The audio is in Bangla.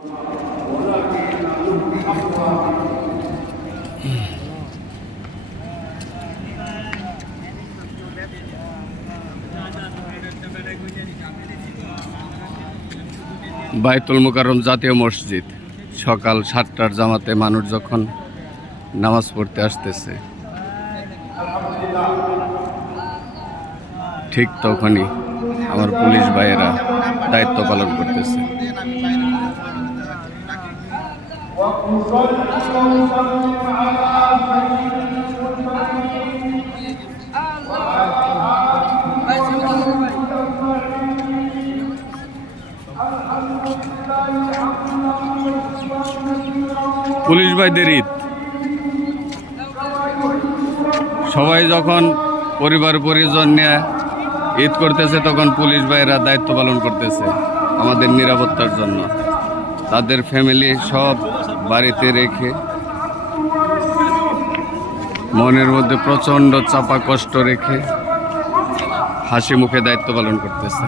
বাইতুল মুকাররম জাতীয় মসজিদ, সকাল 7টার জামাতে মানুষ যখন নামাজ পড়তে আসতেছে, ঠিক তখনই আমার পুলিশ ভাইয়েরা দায়িত্ব পালন করতেছে। পুলিশ ভাইদের ঈদ, সবাই যখন পরিবার পরিজন নিয়ে ঈদ করতেছে তখন পুলিশ ভাইরা দায়িত্ব পালন করতেছে আমাদের নিরাপত্তার জন্য। তাদের ফ্যামিলি সব বাড়িতে রেখে মনের মধ্যে প্রচণ্ড চাপা কষ্ট রেখে হাসি মুখে দায়িত্ব পালন করতেছে।